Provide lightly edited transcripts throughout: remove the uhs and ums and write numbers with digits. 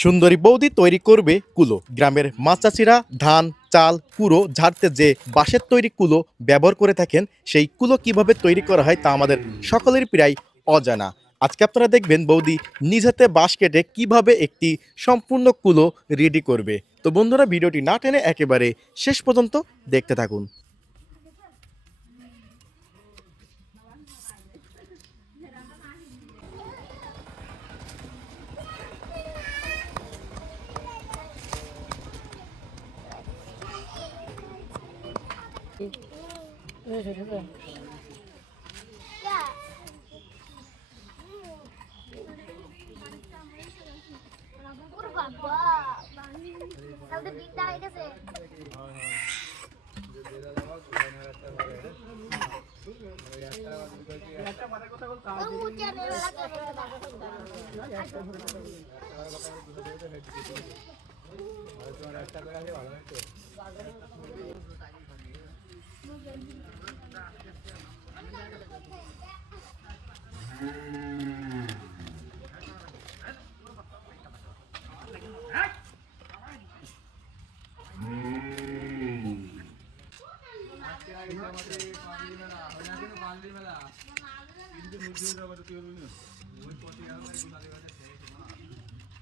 সুন্দরী বৌদি তৈরি করবে কুলো। গ্রামের মা চাচিরা ধান চাল কুড়ো ঝাড়তে যে বাঁশের তৈরি কুলো ব্যবহার করে থাকেন, সেই কুলো কিভাবে তৈরি করা হয় তা আমাদের সকলের প্রায় অজানা। আজকে আপনারা দেখবেন বৌদি নিজ হাতে বাঁশ কেটে কিভাবে একটি সম্পূর্ণ কুলো রেডি করবে। তো বন্ধুরা, ভিডিওটি না টেনে একেবারে শেষ পর্যন্ত দেখতে থাকুন।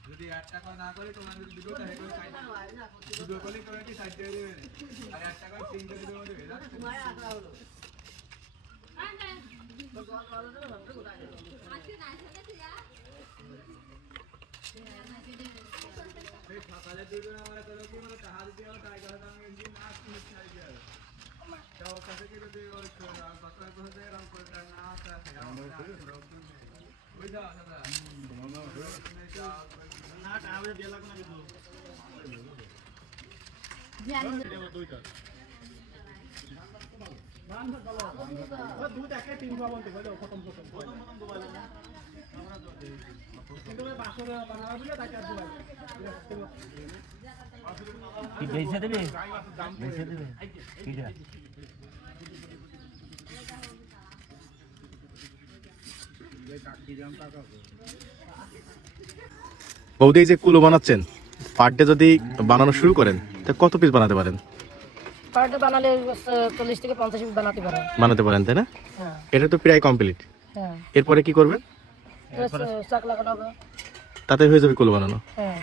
যদি 8 টাকা না করে তোমাদের ভিডিওটা হেড করে ভিডিও কলিং করে কি সাইড দিয়ে দেবেন আর 8 টাকা তিনটা ভিডিওর মধ্যে ভেজা তোমার আটা হলো তো কল করো তো ভাবতে কোথায় গেল আজকে না সাথে যা এই সকালে দিবে আমরা করো কি মানে টাকা দিও টাকা কথা আমি দিন না তুমি চাই দিও যাও কাছে কি দিও ওই বাচ্চা কথা রাম করে না আসা ওই দাও দাদা না টাকা দিয়ে লাগবে না কিছু ধ্যান দেব দুইটা ধান ভালো ও দুইটা কে তিন পাবো তো বলো প্রথম দুবাইলে না আমরা তো কিন্তু বাসরে বানাবা দিলে তাকে আর দুবাইলে কি বেচে দেবে বেচে দেবে কিটা বৌদি এই যে কুলো বানাচ্ছেন, পার ডে যদি বানানো শুরু করেন তা কত পিস বানাতে পারেন? পার ডে বানালে 40 থেকে 50 পিস বানাতে পারেন, তাই না? হ্যাঁ। এটা তো প্রায় কমপ্লিট। হ্যাঁ। এরপরে কি করবেন? চাক লাগানো হবে, তাতে হয়ে যাবে কুলো বানানো। হ্যাঁ।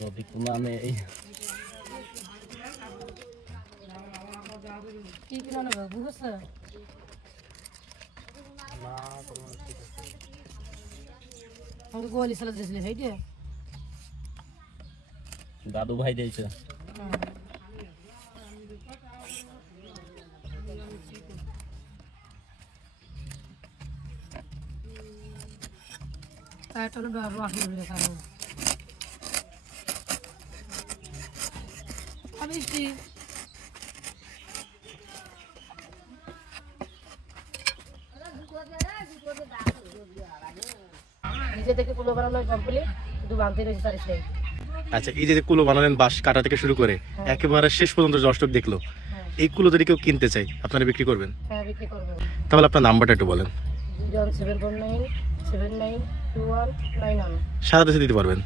যদি কুলানে এই কি কিনা নেবে বুঝছে আমাকে গোয়ালি সালাদ দিয়েছিলে সেইটা দাদু ভাই দিয়েছে। তাহলে ব্যবহার আসলে কারণ আবিষ্টি নিজে থেকে কুলো বানানো কমপ্লিট, শুধু বানতে রয়েছে তার সেই। আচ্ছা, এই যে কুলো বানালেন বাঁশ কাটা থেকে শুরু করে একেবারে শেষ পর্যন্ত দর্শক দেখলো, এই কুলো যদি কেউ কিনতে চাই আপনারা বিক্রি করবেন? হ্যাঁ, বিক্রি করব। তাহলে আপনার নাম্বারটা একটু বলেন। 749 7921 91। সারা দেশে দিতে পারবেন?